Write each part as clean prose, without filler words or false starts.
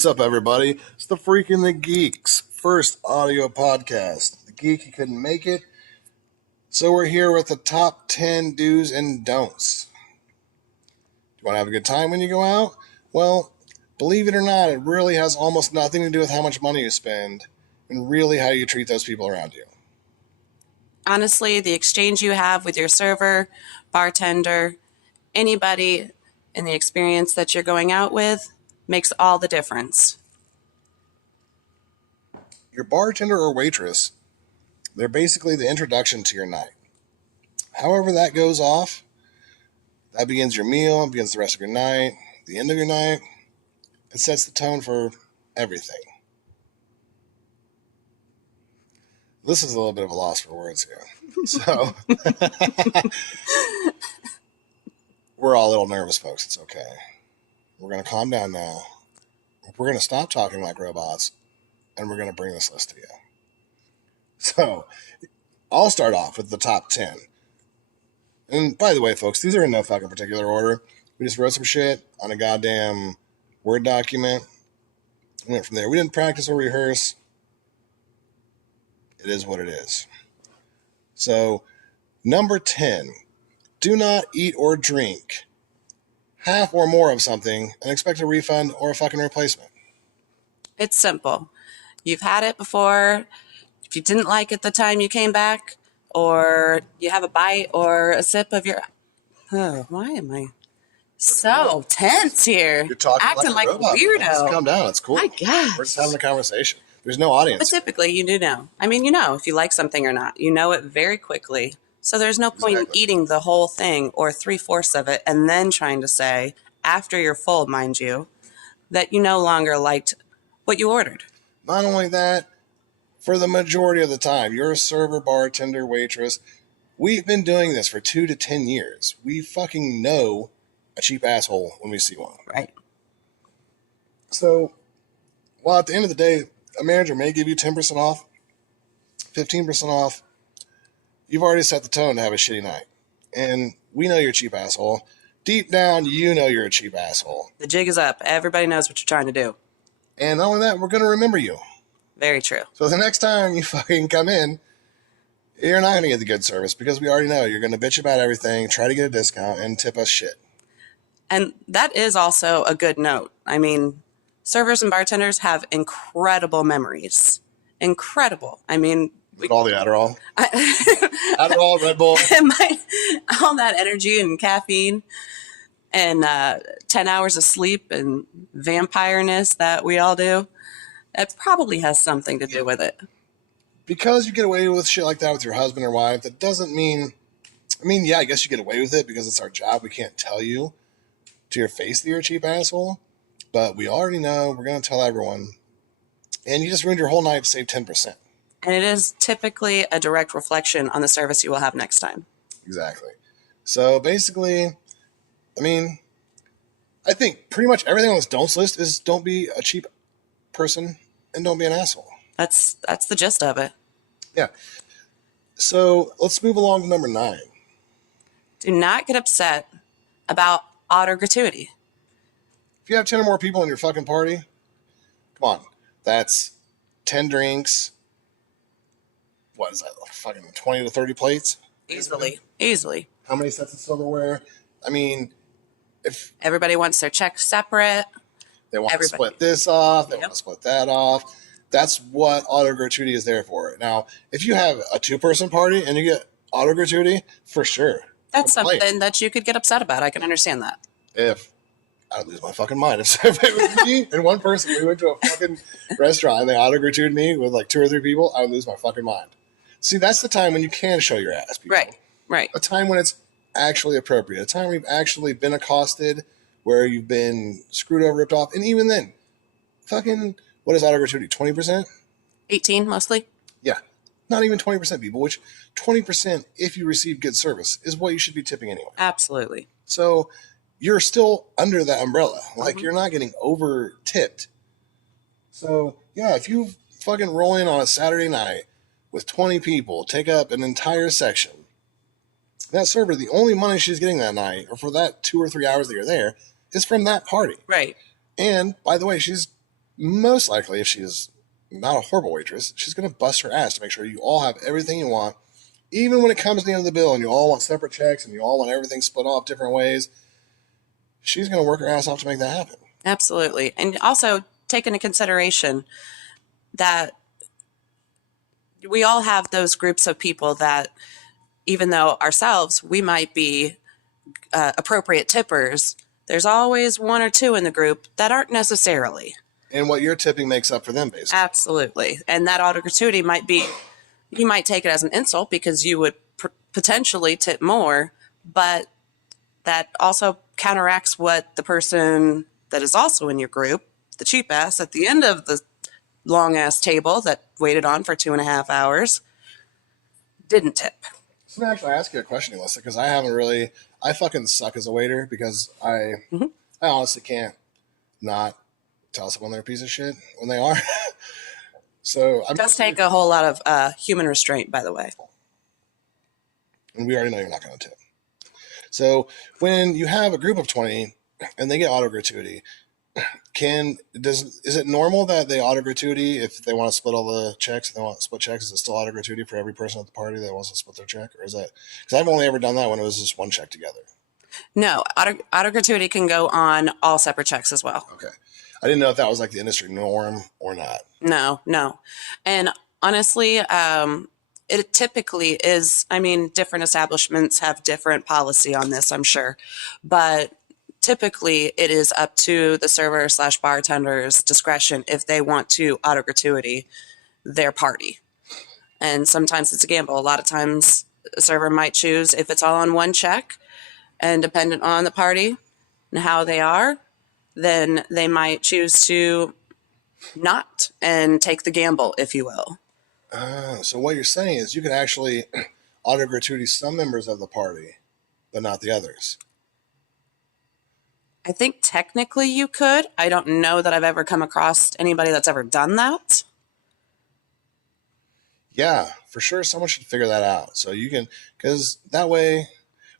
What's up, everybody? It's the Freaking the Geek's first audio podcast. The Geek, he couldn't make it, so we're here with the top 10 do's and don'ts. Do you want to have a good time when you go out? Well, believe it or not, it really has almost nothing to do with how much money you spend and really how you treat those people around you. Honestly, the exchange you have with your server, bartender, anybody in the experience that you're going out with makes all the difference. Your bartender or waitress, they're basically the introduction to your night. However that goes off, that begins your meal, begins the rest of your night, the end of your night. It sets the tone for everything. This is a little bit of a loss for words here. So, we're all a little nervous, folks. It's okay. We're going to calm down now. We're going to stop talking like robots, and we're going to bring this list to you. So, I'll start off with the top 10. And by the way, folks, these are in no fucking particular order. We just wrote some shit on a goddamn Word document. We went from there. We didn't practice or rehearse. It is what it is. So, number 10, do not eat or drink half or more of something and expect a refund or a fucking replacement. It's simple. You've had it before. If you didn't like it the time you came back, or you have a bite or a sip of your... Oh, why am I so tense here? You're talking acting like a robot, weirdo. Just calm down. It's cool. My gosh. We're just having a conversation. There's no audience. But typically, you do know. I mean, you know if you like something or not. You know it very quickly. So there's no point in eating the whole thing or 3/4 of it and then trying to say, after you're full, mind you, that you no longer liked what you ordered. Not only that, for the majority of the time, you're a server, bartender, waitress. We've been doing this for 2 to 10 years. We fucking know a cheap asshole when we see one. Right. So, while at the end of the day, a manager may give you 10% off, 15% off, you've already set the tone to have a shitty night. And we know you're a cheap asshole. Deep down, you know you're a cheap asshole. The jig is up. Everybody knows what you're trying to do. And not only that, we're going to remember you. Very true. So the next time you fucking come in, you're not going to get the good service because we already know you're going to bitch about everything, try to get a discount, and tip us shit. And that is also a good note. I mean, servers and bartenders have incredible memories. Incredible. I mean... all the Adderall. Adderall, Red Bull. All that energy and caffeine and 10 hours of sleep and vampireness that we all do, that probably has something to do with it. Because you get away with shit like that with your husband or wife, that doesn't mean... I mean, yeah, I guess you get away with it because it's our job. We can't tell you to your face that you're a cheap asshole. But we already know. We're going to tell everyone. And you just ruined your whole night to save 10%. And it is typically a direct reflection on the service you will have next time. Exactly. So basically, I mean, I think pretty much everything on this don'ts list is don't be a cheap person and don't be an asshole. That's the gist of it. Yeah. So let's move along to number 9. Do not get upset about auto gratuity. If you have 10 or more people in your fucking party, come on. That's 10 drinks. What is that? Fucking 20 to 30 plates? Easily. How many sets of silverware? I mean, if everybody wants their check separate, they want to split this off, they want to split that off. That's what auto gratuity is there for. Now, if you have a 2-person party and you get auto gratuity, for sure. That's something that you could get upset about. I can understand that. If I'd lose my fucking mind. If it was me and one person, we went to a fucking restaurant and they auto gratuited me with like 2 or 3 people, I would lose my fucking mind. See, that's the time when you can show your ass, people. Right. A time when it's actually appropriate. A time where you've actually been accosted, where you've been screwed over, ripped off. And even then, fucking, what is auto gratuity? 20%? 18 mostly? Yeah. Not even 20%, people, which 20%, if you receive good service, is what you should be tipping anyway. Absolutely. So you're still under that umbrella. Like, you're not getting over tipped. So, yeah, if you fucking roll in on a Saturday night with 20 people, take up an entire section, that server, the only money she's getting that night, or for that 2 or 3 hours that you're there, is from that party. Right. And, by the way, she's most likely, if she's not a horrible waitress, she's going to bust her ass to make sure you all have everything you want. Even when it comes to the end of the bill and you all want separate checks and you all want everything split off different ways, she's going to work her ass off to make that happen. Absolutely. And also take into consideration that we all have those groups of people that, even though ourselves, we might be appropriate tippers, there's always one or two in the group that aren't necessarily. And what your tipping makes up for them, basically. Absolutely. And that auto gratuity might be, you might take it as an insult because you would potentially tip more, but that also counteracts what the person that is also in your group, the cheap ass at the end of the long ass table that waited on for 2.5 hours, didn't tip. So actually, I ask you a question, Alyssa, because I fucking suck as a waiter because I honestly can't not tell someone they're a piece of shit when they are. So it does take a whole lot of human restraint, by the way. And we already know you're not going to tip. So when you have a group of 20 and they get auto gratuity, is it normal that they auto gratuity if they want to split all the checks? If they want to split checks, is it still auto gratuity for every person at the party that wants to split their check, or is that because I've only ever done that when it was just one check together? No, auto gratuity can go on all separate checks as well. Okay, I didn't know if that was like the industry norm or not. No, and honestly, it typically is. I mean, different establishments have different policy on this, I'm sure, but typically it is up to the server / bartender's discretion if they want to auto gratuity their party. And sometimes it's a gamble. A lot of times a server might choose, if it's all on one check and dependent on the party and how they are, then they might choose to not and take the gamble, if you will. So what you're saying is you can actually auto gratuity some members of the party, but not the others. I think technically you could. I don't know that I've ever come across anybody that's ever done that. Yeah, for sure. Someone should figure that out. So you can, because that way,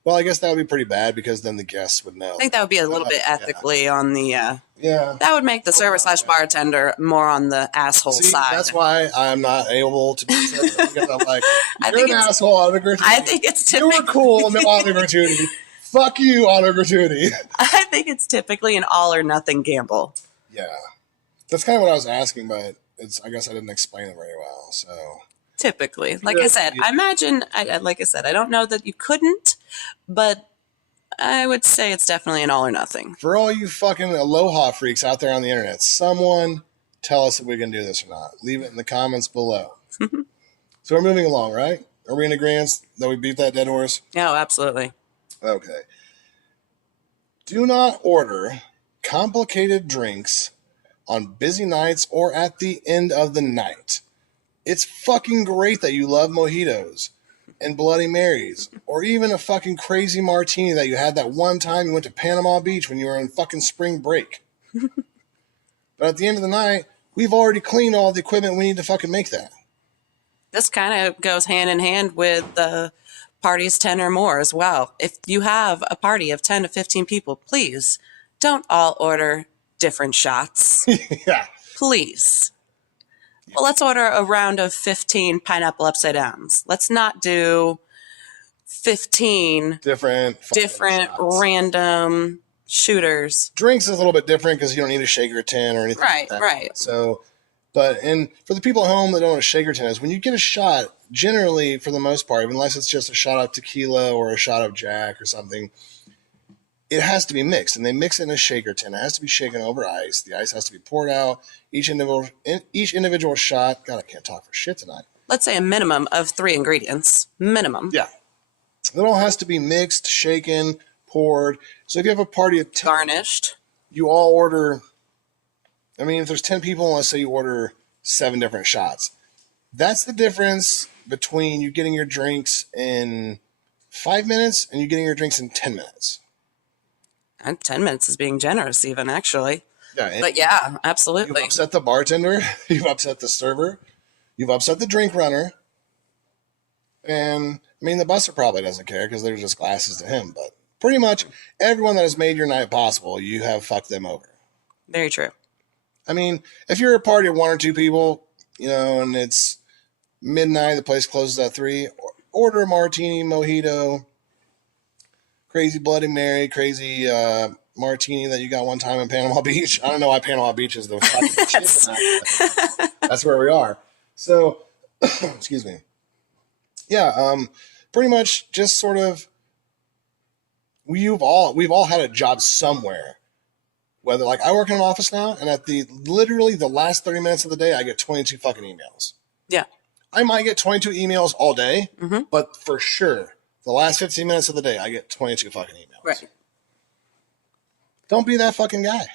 well, I guess that would be pretty bad because then the guests would know. I think that would be a little bit ethically on the, yeah. That would make the server / bartender more on the asshole side. That's why I'm not able to be server because I'm like, you're an asshole, auto gratuity. I think it's typically. You were cool, no auto gratuity. Fuck you, auto gratuity. I think it's typically an all or nothing gamble. Yeah. That's kind of what I was asking, but I guess I didn't explain it very well. So typically, like I said, I imagine, like I said, I don't know that you couldn't, but I would say it's definitely an all or nothing. For all you fucking aloha freaks out there on the internet, someone tell us if we can do this or not. Leave it in the comments below. So we're moving along, right? Are we in agreement that we beat that dead horse? Oh, absolutely. Okay. Do not order complicated drinks on busy nights or at the end of the night. It's fucking great that you love mojitos and Bloody Marys or even a fucking crazy martini that you had that one time you went to Panama Beach when you were in fucking spring break. But at the end of the night, we've already cleaned all the equipment we need to fucking make that. This kind of goes hand in hand with the parties 10 or more as well. If you have a party of 10 to 15 people, please don't all order different shots. Yeah. Please. Well, let's order a round of 15 pineapple upside downs. Let's not do 15 different random shooters. Drinks is a little bit different because you don't need a shaker tin or anything. Right, like that. right. So, and for the people at home that don't know what a shaker tin is, when you get a shot, generally, for the most part, unless it's just a shot of tequila or a shot of Jack or something, it has to be mixed, and they mix it in a shaker tin. It has to be shaken over ice. The ice has to be poured out. Each individual shot. God, I can't talk for shit tonight. Let's say a minimum of 3 ingredients. Minimum. Yeah. It all has to be mixed, shaken, poured. So if you have a party of 10, garnished, you all order. I mean, if there's 10 people, let's say you order 7 different shots. That's the difference between you getting your drinks in 5 minutes and you getting your drinks in 10 minutes. And 10 minutes is being generous even, actually. Yeah, but yeah, absolutely. You've upset the bartender. You've upset the server. You've upset the drink runner. And, I mean, the busser probably doesn't care because they're just glasses to him. But pretty much everyone that has made your night possible, you have fucked them over. Very true. I mean, if you're a party of 1 or 2 people, and it's midnight, the place closes at 3, order a martini, mojito, crazy Bloody Mary, crazy martini that you got one time in Panama Beach. I don't know why Panama Beach is the fucking tip in that, but that's where we are. So, excuse me. Yeah, pretty much just sort of we've all had a job somewhere. Whether like I work in an office now, and at literally the last 30 minutes of the day, I get 22 fucking emails. Yeah. I might get 22 emails all day, Mm-hmm. but for sure, the last 15 minutes of the day, I get 22 fucking emails. Right. Don't be that fucking guy.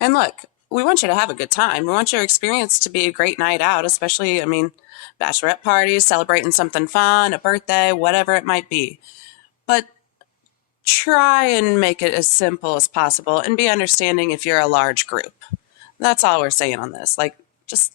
And look, we want you to have a good time. We want your experience to be a great night out, especially, bachelorette parties, celebrating something fun, a birthday, whatever it might be. But try and make it as simple as possible and be understanding if you're a large group. That's all we're saying on this. Like, just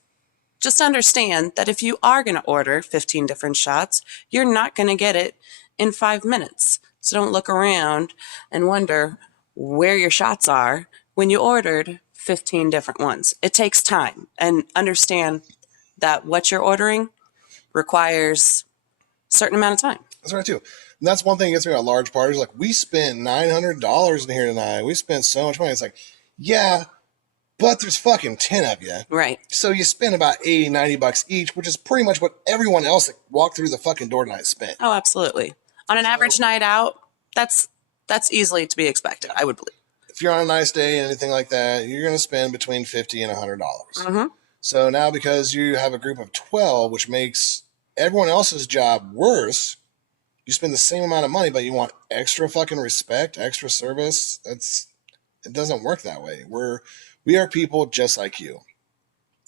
understand that if you are going to order 15 different shots, you're not going to get it in 5 minutes. So don't look around and wonder where your shots are when you ordered 15 different ones. It takes time, and understand that what you're ordering requires a certain amount of time. That's right, too. And that's one thing that gets me at large parties. Like, we spent $900 in here tonight. We spent so much money. It's like, yeah, but there's fucking 10 of you. Right. So you spend about $80, $90 each, which is pretty much what everyone else that walked through the fucking door tonight spent. Oh, absolutely. On an average night out, that's easily to be expected, I would believe. If you're on a nice day and anything like that, you're going to spend between $50 and $100. Mm-hmm. So now, because you have a group of 12, which makes everyone else's job worse, you spend the same amount of money, but you want extra fucking respect, extra service. It doesn't work that way. We are people just like you.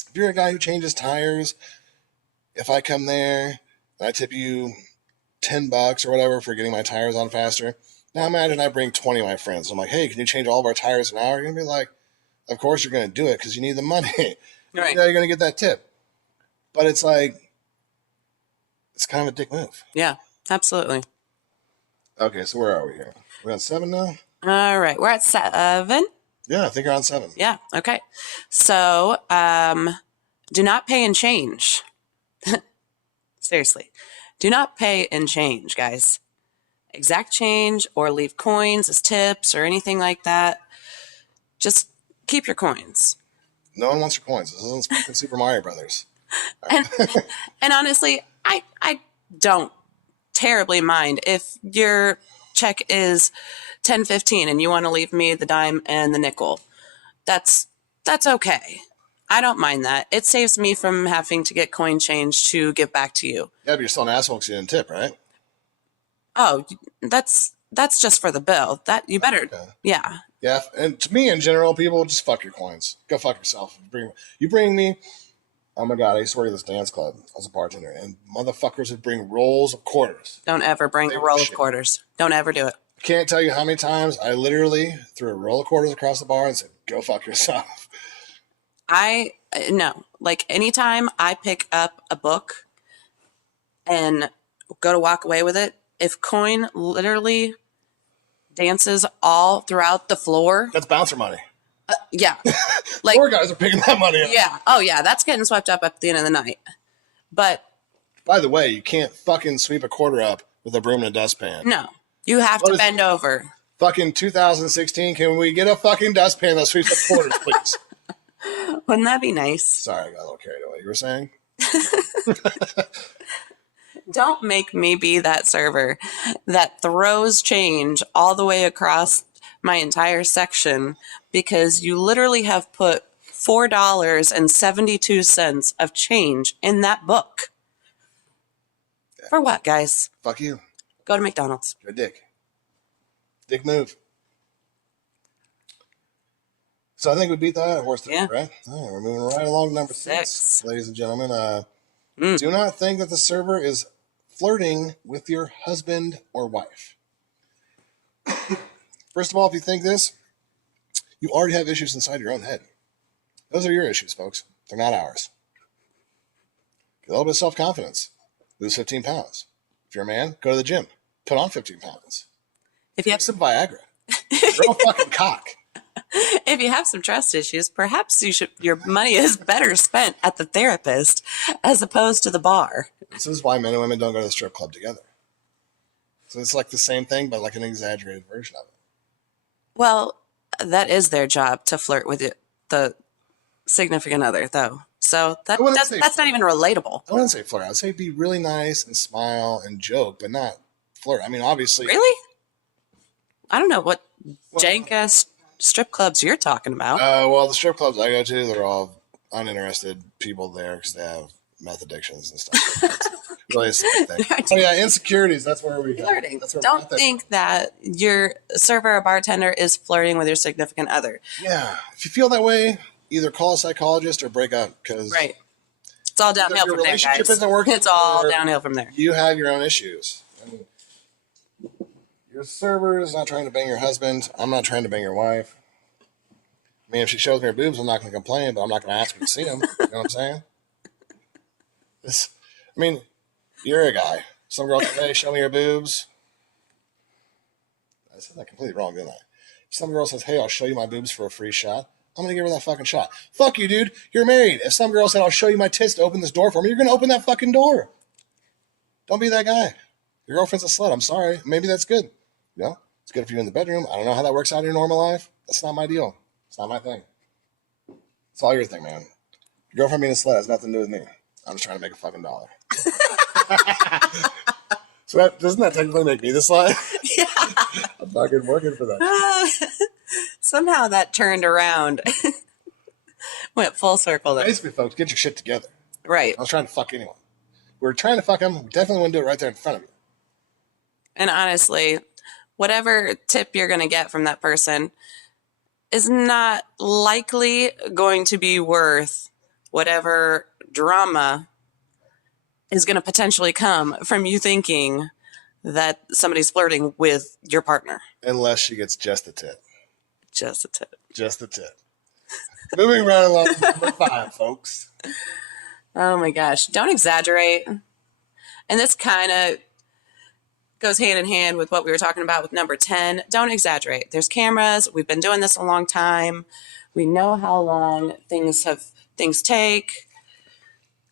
If you're a guy who changes tires, if I come there and I tip you $10 or whatever for getting my tires on faster, now imagine I bring 20 of my friends. I'm like, hey, can you change all of our tires in an hour? You're going to be like, of course you're going to do it because you need the money. Right. You're going to get that tip. But it's like, it's kind of a dick move. Yeah, absolutely. Okay, so where are we here? We're on 7 now? All right, we're at 7. Yeah, I think we're on 7. Yeah, okay. So, do not pay in change. Seriously. Do not pay in change, guys. Exact change or leave coins as tips or anything like that. Just keep your coins. No one wants your coins. This isn't fucking Super Mario Brothers. And honestly, I don't terribly mind if your check is $10.15 and you want to leave me the dime and the nickel. That's okay. I don't mind that. It saves me from having to get coin change to give back to you. Yeah, but you're still an asshole because you didn't tip, right? Oh, that's just for the bill. That you better, Okay. yeah. Yeah, and to me in general, people just fuck your coins. Go fuck yourself. You bring me. Oh my god, I used to work at this dance club. I was a bartender, and motherfuckers would bring rolls of quarters. Don't ever bring a roll of quarters. Don't ever do it. I can't tell you how many times I literally threw a roll of quarters across the bar and said, "Go fuck yourself." No, like anytime I pick up a book and go to walk away with it, if coin literally dances all throughout the floor, That's bouncer money. yeah, like Poor guys are picking that money up. yeah, oh yeah, that's getting swept up at the end of the night. But by the way, you can't fucking sweep a quarter up with a broom and a dustpan. No, you have to bend over. Fucking 2016, can we get a fucking dustpan that sweeps up quarters, please? Wouldn't that be nice? Sorry, I got a little carried away. You were saying? Don't make me be that server that throws change all the way across my entire section because you literally have put $4.72 of change in that book. Yeah. For what, guys? Fuck you. Go to McDonald's. You're a dick. Dick move. So I think we beat that horse today, right? Oh, we're moving right along to number 6. Ladies and gentlemen. Do not think that the server is flirting with your husband or wife. First of all, if you think this, you already have issues inside your own head. Those are your issues, folks. They're not ours. Get a little bit of self-confidence. Lose 15 pounds. If you're a man, go to the gym. Put on 15 pounds. If you have some Viagra. Grow a fucking cock. If you have some trust issues, perhaps your money is better spent at the therapist as opposed to the bar. This is why men and women don't go to the strip club together. So it's like the same thing, but like an exaggerated version of it. Well, that is their job to flirt with the significant other, though. So that's not even relatable. I wouldn't say flirt. I'd say be really nice and smile and joke, but not flirt. I mean, obviously. Really? I don't know what jank-ass strip clubs you're talking about. Well, the strip clubs I go to, they're all uninterested people there because they have meth addictions and stuff. It's really a sad thing. Oh yeah, insecurities. That's where we go. Flirting. Don't think that your server or bartender is flirting with your significant other. Yeah, if you feel that way, either call a psychologist or break up because it's all downhill from there, guys. Isn't working, it's all downhill from there. You have your own issues. Your server is not trying to bang your husband. I'm not trying to bang your wife. I mean, if she shows me her boobs, I'm not going to complain, but I'm not going to ask her to see them. You know what I'm saying? I mean, you're a guy. Some girl says, hey, show me your boobs. I said that completely wrong, didn't I? Some girl says, hey, I'll show you my boobs for a free shot. I'm going to give her that fucking shot. Fuck you, dude. You're married. If some girl said, I'll show you my tits to open this door for me, you're going to open that fucking door. Don't be that guy. Your girlfriend's a slut. I'm sorry. Maybe that's good. You know, it's good for you in the bedroom. I don't know how that works out in your normal life. That's not my deal. It's not my thing. It's all your thing, man. Your girlfriend being a slut has nothing to do with me. I'm just trying to make a fucking dollar. So doesn't that technically make me the slut? Yeah. I'm fucking working for that. Somehow that turned around. Went full circle there. Basically, folks, get your shit together. Right. I was trying to fuck anyone. We were trying to fuck him. We definitely wouldn't do it right there in front of you. And honestly, whatever tip you're going to get from that person is not likely going to be worth whatever drama is going to potentially come from you thinking that somebody's flirting with your partner. Unless she gets just a tip. Just a tip. Just a tip. Moving right along to number 5, folks. Oh my gosh. Don't exaggerate. And this kind of goes hand in hand with what we were talking about with number 10. Don't exaggerate. There's cameras. We've been doing this a long time. We know how long things take,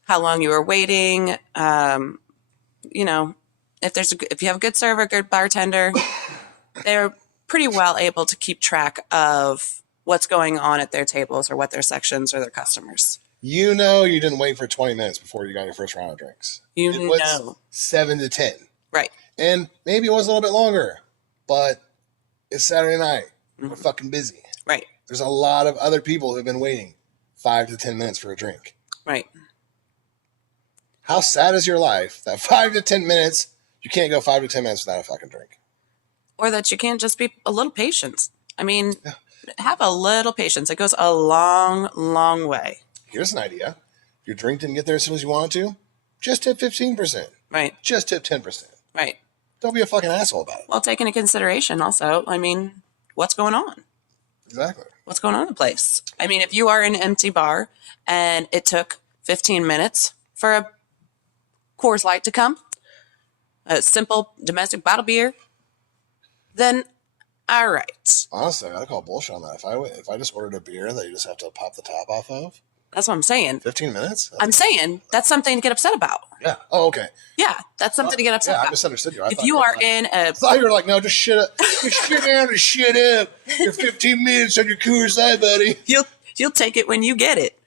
how long you were waiting. You know, if you have a good server, good bartender, they're pretty well able to keep track of what's going on at their tables or what their sections or their customers. You know you didn't wait for 20 minutes before you got your first round of drinks. It was 7 to 10. Right. And maybe it was a little bit longer, but it's Saturday night. Mm-hmm. We're fucking busy. Right. There's a lot of other people who have been waiting 5 to 10 minutes for a drink. Right. How sad is your life that 5 to 10 minutes, you can't go 5 to 10 minutes without a fucking drink? Or that you can't just be a little patient. I mean, have a little patience. It goes a long, long way. Here's an idea. If your drink didn't get there as soon as you wanted to, just tip 15%. Right. Just tip 10%. Right. Don't be a fucking asshole about it. Well, take into consideration also, I mean, what's going on? Exactly. What's going on in the place? I mean, if you are in an empty bar and it took 15 minutes for a Coors Light to come, a simple domestic bottle beer, then all right. Honestly, I call bullshit on that. If I just ordered a beer that you just have to pop the top off of. That's what I'm saying. 15 minutes? I'm saying that's something to get upset about. Yeah. Oh, okay. Yeah, that's something to get upset about. I misunderstood you. If you are I thought you were like, no, just shut up. Just sit down and shut up. You're 15 minutes on your Coors Light, buddy. You'll take it when you get it.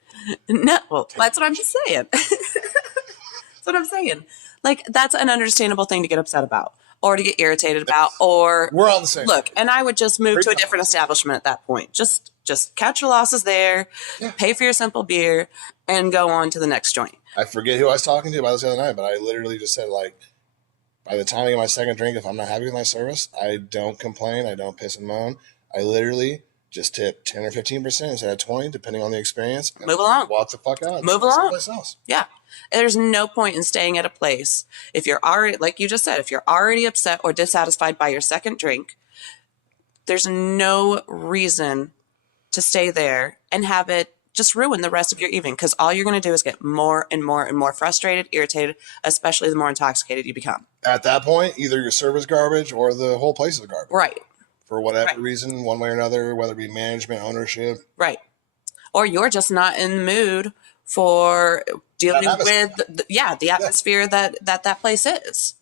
No, that's what I'm just saying. That's what I'm saying. Like, that's an understandable thing to get upset about or to get irritated about, or we're all the same. Look, and I would just move to a different establishment at that point. Just catch your losses there, pay for your simple beer, and go on to the next joint. I forget who I was talking to about this the other night, but I literally just said, like, by the time I get my second drink, if I'm not happy with my service, I don't complain. I don't piss and moan. I literally just tip 10 or 15% instead of 20, depending on the experience. Move along. Walk the fuck out. Move along. Else. Yeah. There's no point in staying at a place if you're already, like you just said, if you're already upset or dissatisfied by your second drink, there's no reason to stay there and have it just ruin the rest of your evening, because all you're going to do is get more and more and more frustrated, irritated, especially the more intoxicated you become. At that point, either your server's garbage or the whole place is garbage. Right. for whatever Right. reason, one way or another, whether it be management, ownership. Right. Or you're just not in the mood for dealing with the atmosphere that place is.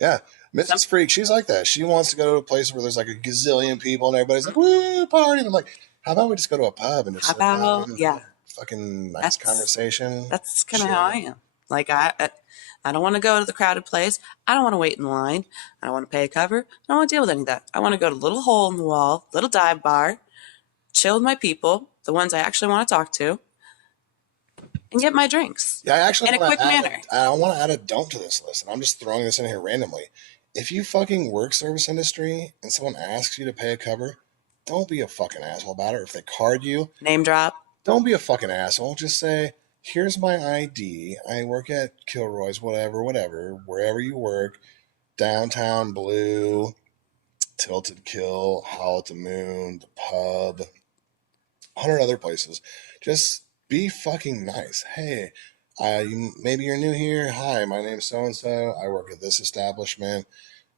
Yeah. Mrs. Freak, she's like that. She wants to go to a place where there's like a gazillion people and everybody's like, woo, party. And I'm like, how about we just go to a pub and just How sit down about, and have yeah, a fucking nice that's conversation? that's kind of Chill. how I am. Like I don't want to go to the crowded place. I don't want to wait in line. I don't want to pay a cover. I don't want to deal with any of that. I want to go to a little hole in the wall, little dive bar, chill with my people, the ones I actually want to talk to, and get my drinks Yeah, I actually in a want quick to add. manner. I want to add a don't to this list, and I'm just throwing this in here randomly. If you fucking work service industry and someone asks you to pay a cover, don't be a fucking asshole about it. Or if they card you, Name drop. don't be a fucking asshole. Just say, "Here's my ID. I work at Kilroy's, whatever, wherever you work, downtown Blue, Tilted Kill, Howl at the Moon, the pub, 100 other places. Just be fucking nice. Hey, maybe you're new here. Hi, my name's so and so. I work at this establishment.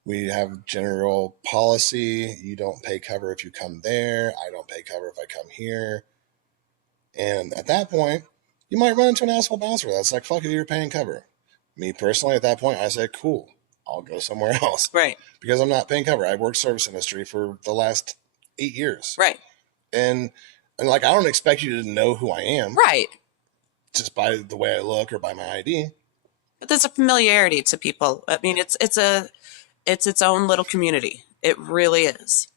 We have general policy. You don't pay cover if you come there. I don't pay cover if I come here. And at that point, you might run into an asshole bouncer that's like, fuck it, you're paying cover. Me personally, at that point, I said, cool, I'll go somewhere else. Right. Because I'm not paying cover. I've worked service industry for the last 8 years. Right. And like, I don't expect you to know who I am. Right. Just by the way I look or by my ID. But there's a familiarity to people. I mean, it's its own little community. It really is.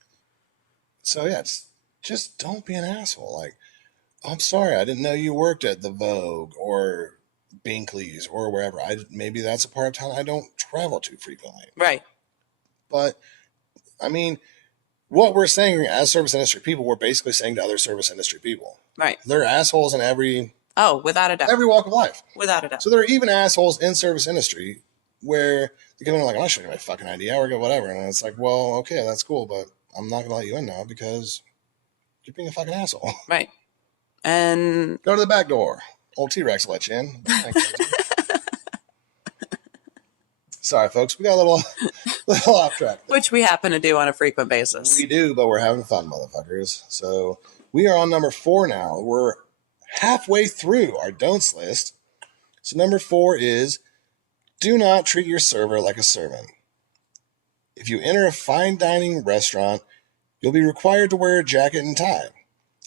So yeah, just don't be an asshole. Like, I'm sorry, I didn't know you worked at the Vogue or Binkley's or wherever. Maybe that's a part of town I don't travel to frequently. Right. But I mean, what we're saying as service industry people, we're basically saying to other service industry people. Right. They're assholes in every without a doubt. Every walk of life. Without a doubt. So there are even assholes in service industry where they come in and like, I'm not showing you my fucking ID, I work at whatever. And it's like, well, okay, that's cool, but I'm not gonna let you in now because you're being a fucking asshole. Right. And go to the back door. Old T-Rex will let you in. Sorry, folks, we got a little off track there. Which we happen to do on a frequent basis. We do, but we're having fun, motherfuckers. So we are on number 4 now. We're halfway through our don'ts list. So number 4 is do not treat your server like a servant. If you enter a fine dining restaurant, you'll be required to wear a jacket and tie.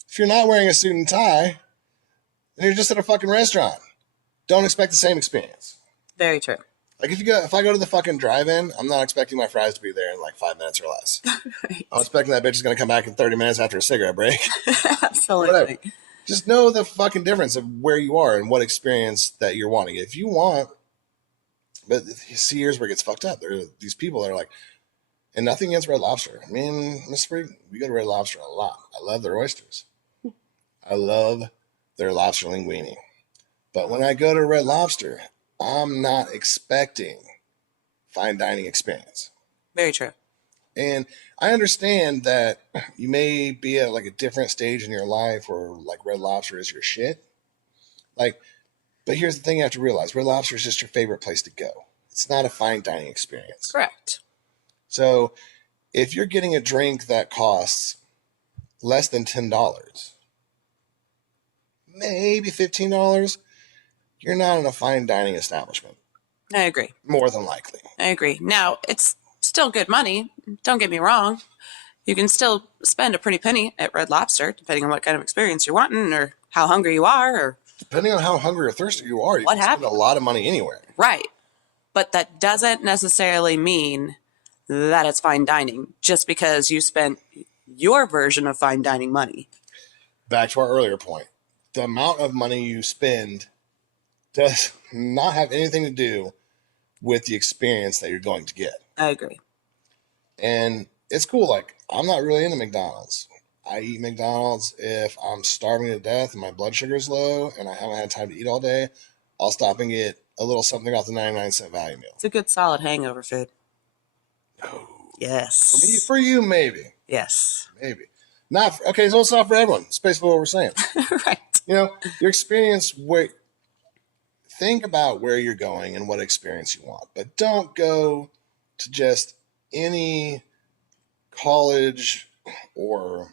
If you're not wearing a suit and tie, then you're just at a fucking restaurant. Don't expect the same experience. Very true. Like if I go to the fucking drive-in, I'm not expecting my fries to be there in like 5 minutes or less. Right. I'm expecting that bitch is going to come back in 30 minutes after a cigarette break. Absolutely. Whatever. Just know the fucking difference of where you are and what experience that you're wanting. If you want, but see, here's where it gets fucked up. There are these people that are like, and nothing against Red Lobster. I mean, Miss Freak, we go to Red Lobster a lot. I love their oysters. I love their lobster linguine. But when I go to Red Lobster, I'm not expecting fine dining experience. Very true. And I understand that you may be at like a different stage in your life where like Red Lobster is your shit. Like, but here's the thing you have to realize. Red Lobster is just your favorite place to go. It's not a fine dining experience. Correct. So if you're getting a drink that costs less than $10, maybe $15, you're not in a fine dining establishment. I agree. More than likely. I agree. Now, it's still good money. Don't get me wrong. You can still spend a pretty penny at Red Lobster, depending on what kind of experience you're wanting or how hungry you are. Or depending on how hungry or thirsty you are, you can spend a lot of money anywhere. Right. But that doesn't necessarily mean that it's fine dining just because you spent your version of fine dining money. Back to our earlier point. The amount of money you spend does not have anything to do with the experience that you're going to get. I agree. And it's cool. Like, I'm not really into McDonald's. I eat McDonald's if I'm starving to death and my blood sugar is low and I haven't had time to eat all day. I'll stop and get a little something off the 99-cent value meal. It's a good solid hangover food. Oh. Yes. For you, maybe. Yes. Maybe. Not for, okay, so it's not for everyone. It's basically what we're saying. Right. You know, your experience, think about where you're going and what experience you want. But don't go to just any college or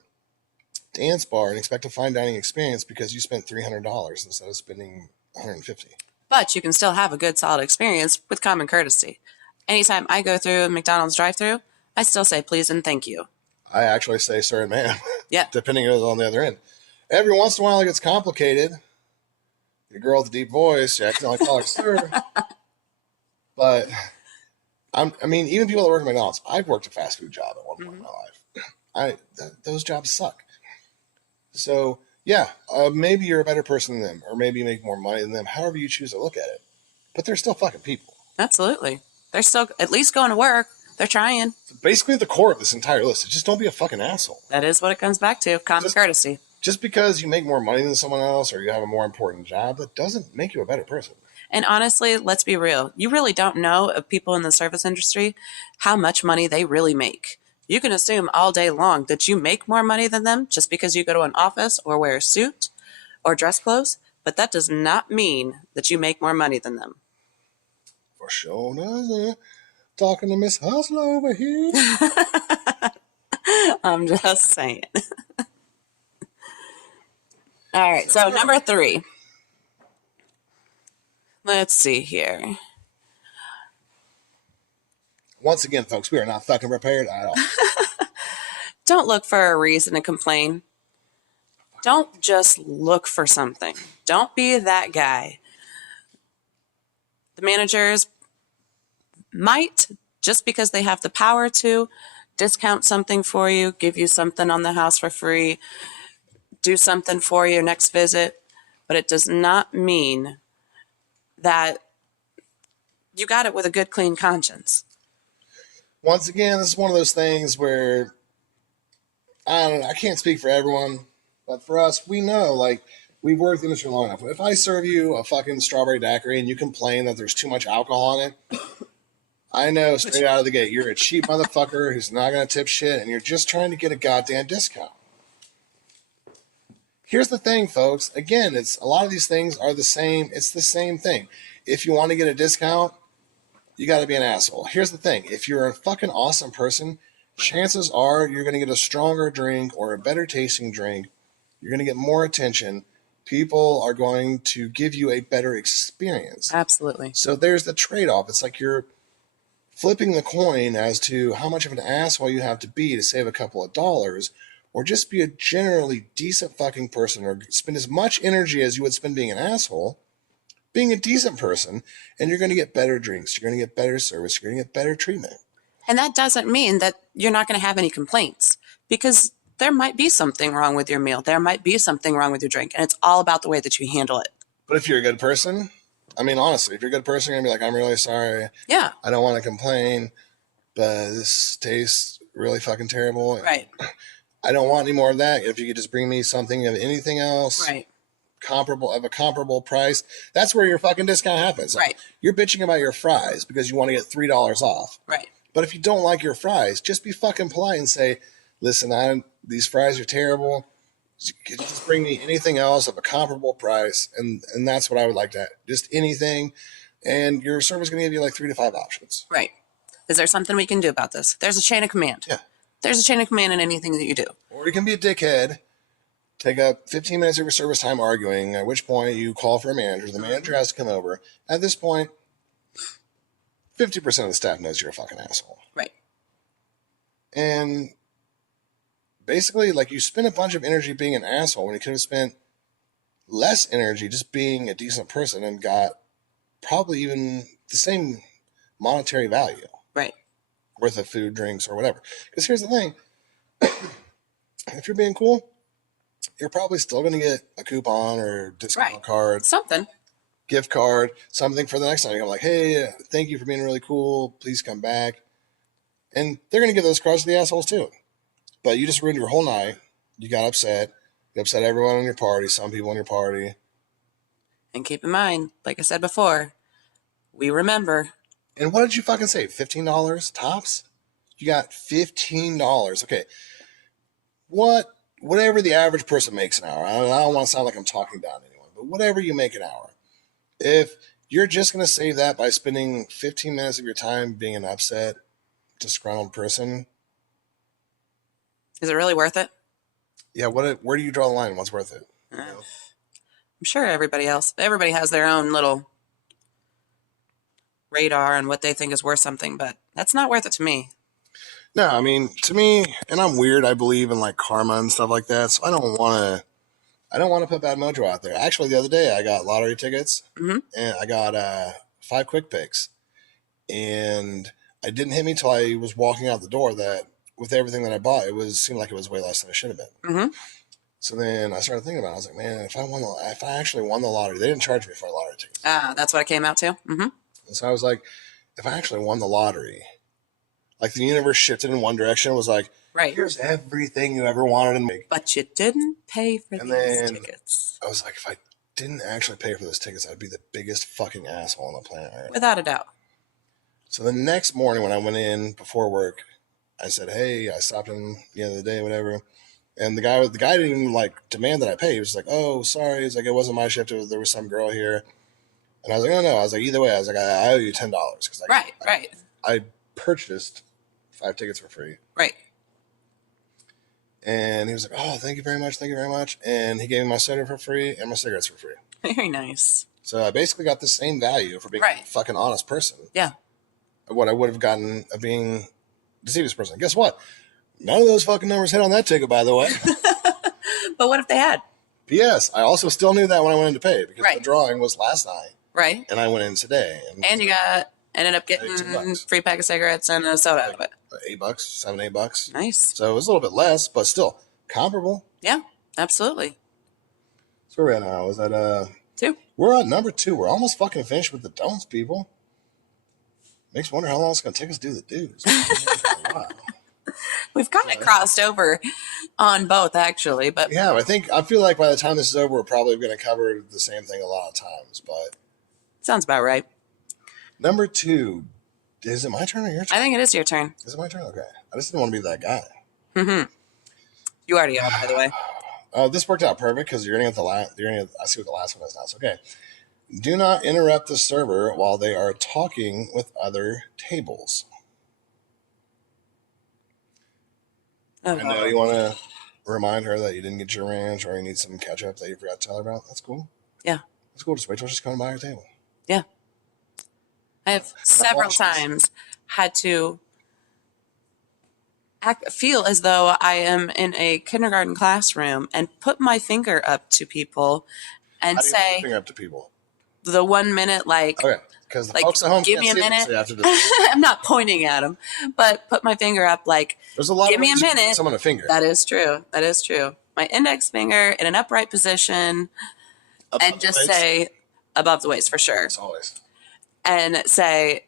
dance bar and expect a fine dining experience because you spent $300 instead of spending $150. But you can still have a good, solid experience with common courtesy. Anytime I go through a McDonald's drive-thru, I still say please and thank you. I actually say sir and ma'am, Yeah. depending on the other end. Every once in a while it gets complicated. Your girl with the deep voice, you accidentally call her sir. But I mean, even people that work at McDonald's, I've worked a fast food job at one point in my life. Those jobs suck. So yeah, maybe you're a better person than them, or maybe you make more money than them. However you choose to look at it, but they're still fucking people. Absolutely. They're still at least going to work. They're trying. So basically, the core of this entire list is just don't be a fucking asshole. That is what it comes back to. Common courtesy. Just because you make more money than someone else or you have a more important job, that doesn't make you a better person. And honestly, let's be real. You really don't know of people in the service industry how much money they really make. You can assume all day long that you make more money than them just because you go to an office or wear a suit or dress clothes, but that does not mean that you make more money than them. For sure doesn't. Talking to Miss Hustler over here. I'm just saying. All right, so number 3. Let's see here. Once again, folks, we are not fucking prepared at all. Don't look for a reason to complain. Don't just look for something. Don't be that guy. The managers might, just because they have the power to, discount something for you, give you something on the house for free, do something for your next visit, but it does not mean that you got it with a good, clean conscience. Once again, this is one of those things where I don't know, I can't speak for everyone, but for us, we know, like, we've worked in this for long enough. If I serve you a fucking strawberry daiquiri and you complain that there's too much alcohol in it, I know straight out of the gate, you're a cheap motherfucker who's not going to tip shit and you're just trying to get a goddamn discount. Here's the thing, folks. Again, it's a lot of these things are the same. It's the same thing. If you want to get a discount, you got to be an asshole. Here's the thing. If you're a fucking awesome person, chances are you're going to get a stronger drink or a better tasting drink. You're going to get more attention. People are going to give you a better experience. Absolutely. So there's the trade-off. It's like you're flipping the coin as to how much of an asshole you have to be to save a couple of dollars, or just be a generally decent fucking person, or spend as much energy as you would spend being an asshole, being a decent person, and you're going to get better drinks, you're going to get better service, you're going to get better treatment. And that doesn't mean that you're not going to have any complaints, because there might be something wrong with your meal. There might be something wrong with your drink, and it's all about the way that you handle it. But if you're a good person, I mean, honestly, if you're a good person, you're going to be like, I'm really sorry. Yeah. I don't want to complain, but this tastes really fucking terrible. Right. I don't want any more of that. If you could just bring me something of anything else, right, comparable of a comparable price, that's where your fucking discount happens. Right. You're bitching about your fries because you want to get $3 off. Right. But if you don't like your fries, just be fucking polite and say, listen, these fries are terrible. Could you just bring me anything else of a comparable price? And that's what I would like to have. Just anything. And your server's going to give you like 3 to 5 options. Right. Is there something we can do about this? There's a chain of command. Yeah. There's a chain of command in anything that you do. Or you can be a dickhead, take up 15 minutes of your service time arguing, at which point you call for a manager. The manager has to come over. At this point, 50% of the staff knows you're a fucking asshole. Right. And basically, like, you spend a bunch of energy being an asshole when you could have spent less energy just being a decent person and got probably even the same monetary value. Right. Worth of food, drinks, or whatever. Because here's the thing. If you're being cool, you're probably still going to get a coupon or discount card. Something. Gift card, something for the next time. You're like, hey, thank you for being really cool. Please come back. And they're going to give those cards to the assholes too. But you just ruined your whole night. You got upset. You upset everyone in your party, some people in your party. And keep in mind, like I said before, we remember. And what did you fucking say? $15 tops? You got $15. Okay. Whatever the average person makes an hour. I don't want to sound like I'm talking down to anyone, but whatever you make an hour. If you're just going to save that by spending 15 minutes of your time being an upset, disgruntled person, Is it really worth it? Yeah, where do you draw the line? What's worth it? You Uh, know? I'm sure everybody has their own little radar on what they think is worth something, but that's not worth it to me. No, I mean, to me, and I'm weird. I believe in like karma and stuff like that, so I don't want to. I don't want to put bad mojo out there. Actually, the other day I got lottery tickets, Hmm. and I got 5 quick picks, and it didn't hit me till I was walking out the door that with everything that I bought, seemed like it was way less than it should have been. Hmm. So then I started thinking about it. I was like, man, if I actually won the lottery, they didn't charge me for a lottery ticket. That's what it came out to. Hmm. And so I was like, if I actually won the lottery, like the universe shifted in one direction, was like, Right. here's everything you ever wanted to make. But you didn't pay for And these then tickets. I was like, if I didn't actually pay for those tickets, I'd be the biggest fucking asshole on the planet Earth. Without a doubt. So the next morning when I went in before work, I said, hey, I stopped in the end of the day, whatever. And the guy didn't even like demand that I pay. He was like, oh, sorry. He's like, it wasn't my shift. There was some girl here. And I was like, oh, no. I was like, either way, I was like, I owe you $10. Because Right. I purchased 5 tickets for free. Right. And he was like, oh, thank you very much. Thank you very much. And he gave me my soda for free and my cigarettes for free. Very nice. So I basically got the same value for being a fucking honest person. Yeah. What I would have gotten of being a deceiving person. Guess what? None of those fucking numbers hit on that ticket, by the way. But what if they had? P.S. I also still knew that when I went in to pay because Right. the drawing was last night. Right. And I went in today. And you ended up getting a free pack of cigarettes and a soda out of it. $8, $7, $8. Nice. So it was a little bit less, but still comparable. Yeah, absolutely. So we're at now. Is that 2? We're at number 2. We're almost fucking finished with the don'ts, people. Makes me wonder how long it's gonna take us to do the do's. Wow. We've kind of crossed over on both, actually, but Yeah, I feel like by the time this is over, we're probably going to cover the same thing a lot of times. But sounds about right. number 2, is it my turn or your turn? I think it is your turn. Is it my turn? Okay, I just didn't want to be that guy. Mm-hmm. You already are, by the way. This worked out perfect because you're going to get the last. I see what the last one is now. So okay, do not interrupt the server while they are talking with other tables. Oh. I know you want to remind her that you didn't get your ranch or you need some ketchup that you forgot to tell her about. That's cool. Yeah. That's cool. Just wait till she's coming by your table. Yeah. I have several times had to feel as though I am in a kindergarten classroom and put my finger up to people and How do you put say your finger up to people? the 1 minute, like, Okay, because the like, folks at home give can't me a see this, minute. so you have to just- I'm not pointing at them, but put my finger up, like, There's a lot give of me a ways you can give minute. someone a finger. That is true. That is true. My index finger in an upright position Above and the just waist. say above the waist for sure. As always. And say,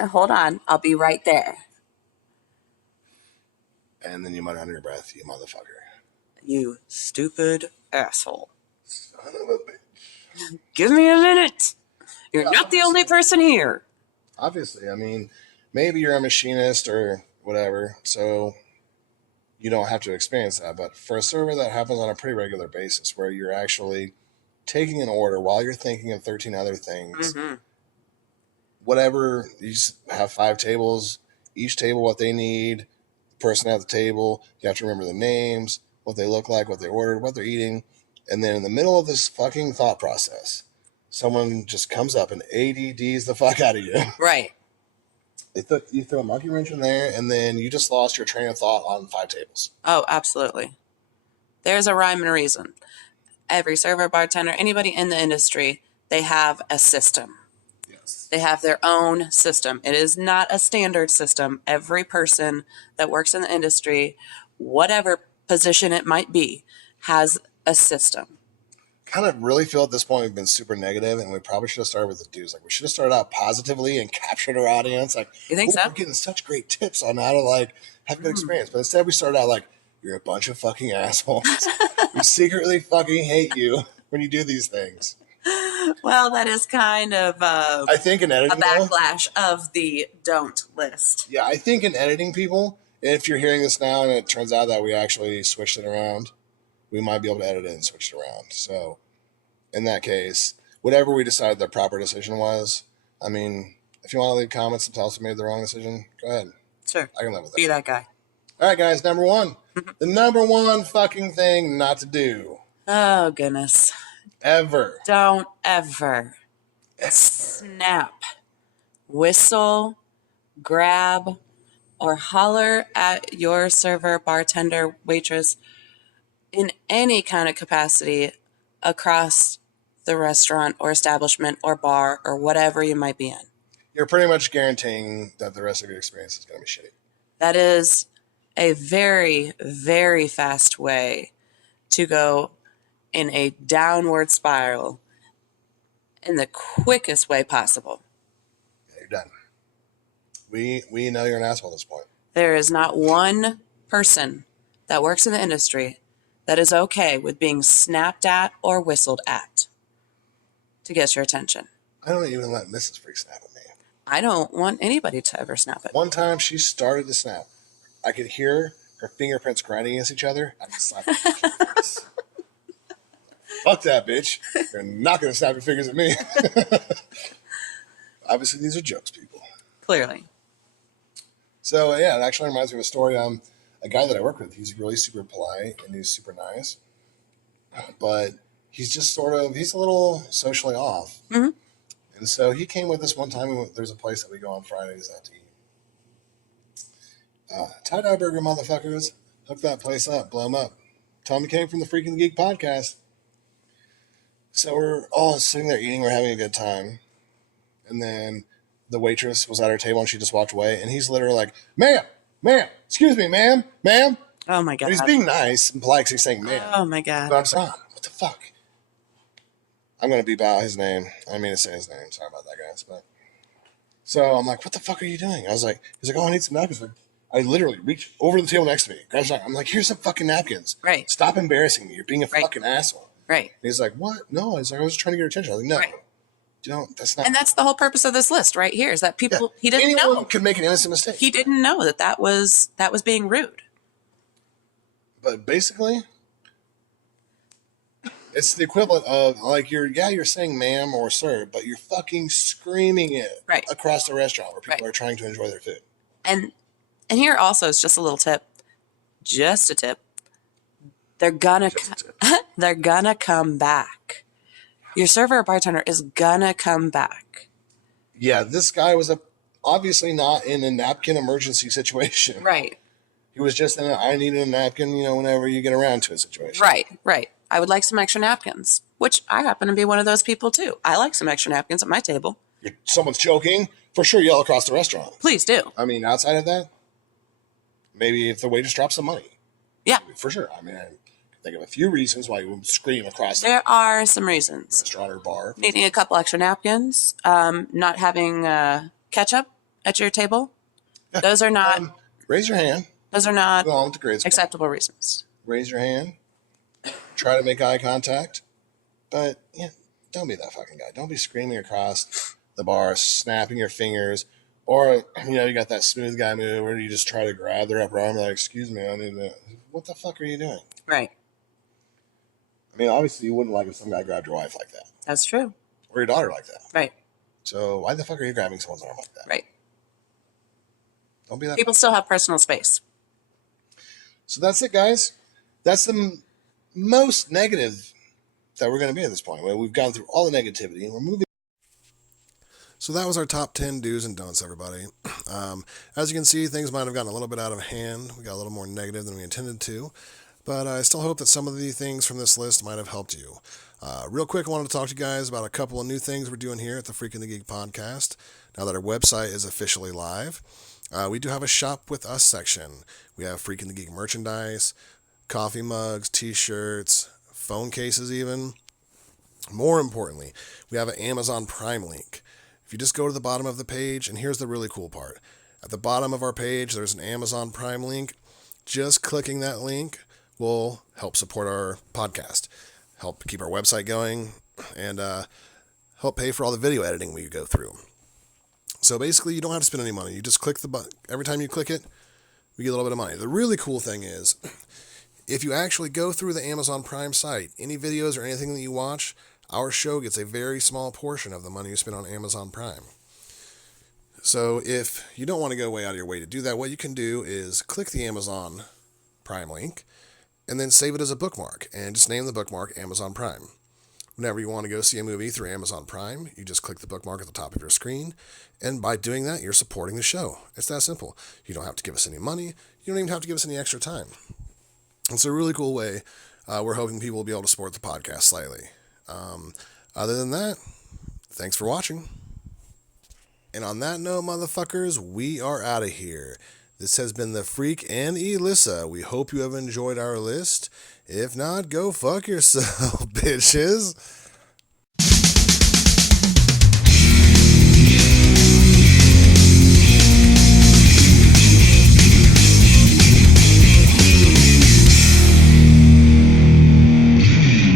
hold on, I'll be right there. And then you mutter under your breath, you motherfucker. You stupid asshole. Son of a bitch. Give me a minute. You're not the only person here. Obviously, I mean, maybe you're a machinist or whatever, so you don't have to experience that. But for a server, that happens on a pretty regular basis where you're actually taking an order while you're thinking of 13 other things. Mm-hmm. Whatever, you have 5 tables, each table what they need, person at the table, you have to remember the names, what they look like, what they ordered, what they're eating. And then in the middle of this fucking thought process, someone just comes up and ADDs the fuck out of you. Right. You throw a monkey wrench in there, and then you just lost your train of thought on 5 tables. Oh, absolutely. There's a rhyme and a reason. Every server, bartender, anybody in the industry, they have a system. Yes. They have their own system. It is not a standard system. Every person that works in the industry, whatever position it might be, has a system. Kind of really feel at this point we've been super negative, and we probably should have started with the dudes. Like, we should have started out positively and captured our audience. Like, You think so? We're getting such great tips on how to like have a good experience. But instead, we started out like, you're a bunch of fucking assholes. We secretly fucking hate you when you do these things. Well, that is kind of I think in a editing, backlash of the don't list. yeah, I think in editing, people, if you're hearing this now and it turns out that we actually switched it around, we might be able to edit it and switch it around. So in that case, whatever we decide the proper decision was, I mean, if you want to leave comments and tell us we made the wrong decision, go ahead. Sure. I can live with Be it. that guy. All right, guys, number one. The number one fucking thing not to do. Oh, goodness. Ever. Don't ever snap, whistle, grab, or holler at your server, bartender, waitress in any kind of capacity across the restaurant or establishment or bar or whatever you might be in. You're pretty much guaranteeing that the rest of your experience is going to be shitty. That is a very, very fast way to go in a downward spiral in the quickest way possible. Yeah, you're done. We know you're an asshole at this point. There is not one person that works in the industry that is okay with being snapped at or whistled at to get your attention. I don't even let Mrs. Freak snap at me. I don't want anybody to ever snap at me. One time she started to snap. I could hear her fingerprints grinding against each other. I just slapped her in the face. Fuck that, bitch. You're not going to snap your fingers at me. Obviously, these are jokes, people. Clearly. So, yeah, it actually reminds me of a story. A guy that I work with, he's really super polite and he's super nice. But he's just he's a little socially off. Mm-hmm. And so he came with us one time. There's a place that we go on Fridays out to eat. Tie-dye burger, motherfuckers. Hook that place up. Blow them up. Tell them you came from the Freaking the Geek podcast. So we're all sitting there eating. We're having a good time. And then the waitress was at our table and she just walked away. And he's literally like, ma'am, excuse me, ma'am. Oh, my God. But he's being nice and polite because he's saying ma'am. Oh, my God. But I'm saying, what the fuck? I'm going to beep out his name. I mean to say his name. Sorry about that, guys. But so I'm like, what the fuck are you doing? He's like, oh, I need some napkins. I literally reach over the table next to me. I'm like, here's some fucking napkins. Right. Stop embarrassing me. You're being a fucking asshole. Right. And he's like, what? No. He's like, I was just trying to get your attention. I was like, no. Right. That's not. And that's the whole purpose of this list right here is that people, he didn't Anyone know. could make an innocent mistake. He didn't know that was being rude. But basically, it's the equivalent of like you're saying ma'am or sir, but you're fucking screaming it across the restaurant where people are trying to enjoy their food. And here also is just a little tip. Just a tip. They're gonna come back. Your server or bartender is gonna come back. Yeah, this guy was obviously not in a napkin emergency situation. Right. He was just in I needed a napkin, whenever you get around to a situation. Right. I would like some extra napkins, which I happen to be one of those people too. I like some extra napkins at my table. If someone's choking, for sure yell across the restaurant. Please do. I mean, outside of that, maybe if the waitress drops some money. Yeah. For sure. I mean, I can think of a few reasons why you would scream across There are some reasons. Restaurant or bar. Needing a couple extra napkins, not having ketchup at your table. Yeah. Those are not... raise your hand. Those are not Go on with the grades. Acceptable reasons. Raise your hand. Try to make eye contact. But, don't be that fucking guy. Don't be screaming across the bar, snapping your fingers. Or, you got that smooth guy move where you just try to grab their upper arm like, excuse me, I need to... What the fuck are you doing? Right. I mean, obviously you wouldn't like if some guy grabbed your wife like that. That's true. Or your daughter like that. Right. So why the fuck are you grabbing someone's arm like that? Right. Don't be that... People still have personal space. So that's it, guys. That's the most negative that we're going to be at this point. We've gone through all the negativity and we're moving. So that was our top 10 do's and don'ts, everybody. As you can see, things might have gotten a little bit out of hand. We got a little more negative than we intended to. But I still hope that some of the things from this list might have helped you. Real quick, I wanted to talk to you guys about a couple of new things we're doing here at the Freaking the Geek podcast. Now that our website is officially live, we do have a Shop With Us section. We have Freaking the Geek merchandise, coffee mugs, t-shirts, phone cases even. More importantly, we have an Amazon Prime link. If you just go to the bottom of the page, and here's the really cool part. At the bottom of our page, there's an Amazon Prime link. Just clicking that link will help support our podcast, help keep our website going, and help pay for all the video editing we go through. So basically, you don't have to spend any money. You just click the button. Every time you click it, we get a little bit of money. The really cool thing is, if you actually go through the Amazon Prime site, any videos or anything that you watch, our show gets a very small portion of the money you spend on Amazon Prime. So if you don't want to go way out of your way to do that, what you can do is click the Amazon Prime link and then save it as a bookmark and just name the bookmark Amazon Prime. Whenever you want to go see a movie through Amazon Prime, you just click the bookmark at the top of your screen, and by doing that, you're supporting the show. It's that simple. You don't have to give us any money. You don't even have to give us any extra time. It's a really cool way. We're hoping people will be able to support the podcast slightly. Other than that, thanks for watching. And on that note, motherfuckers, we are out of here. This has been The Freak and Elissa. We hope you have enjoyed our list. If not, go fuck yourself, bitches.